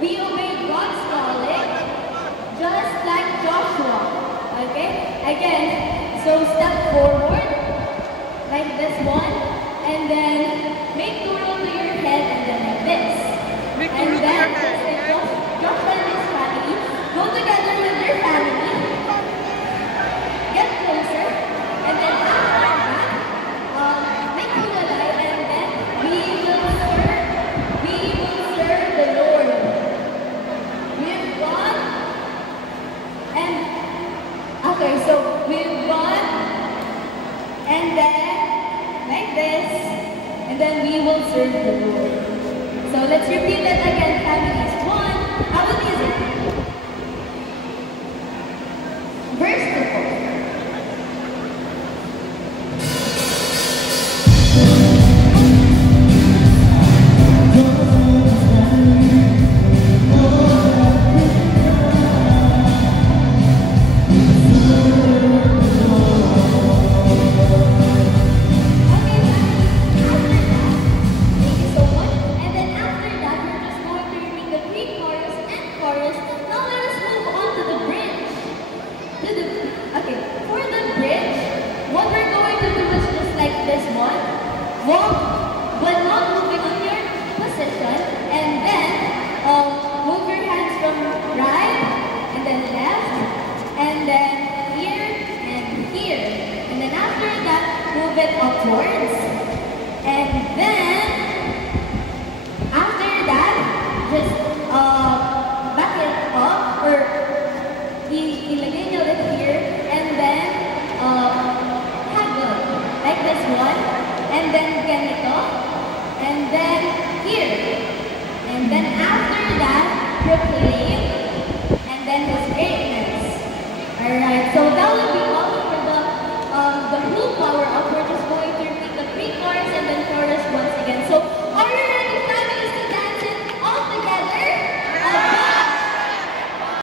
We obey God's calling, just like Joshua. Okay? Again, so step forward, like this one, and then make twirl to your head, and then like this. And then, Joshua and his family go together with their family, get closer, and then after that, make hiwalay, and then we will serve the Lord with God. And okay, so with God, and then like this, and then we will serve the Lord. So let's repeat that again, families. One, how is it? Verse 2. Upwards, and then after that, just back it up, or ilagay nyo ulit here, and then haggle, like this one, and then ganito, and then here, and then after that, proclaim, and then His greatness. Alright, so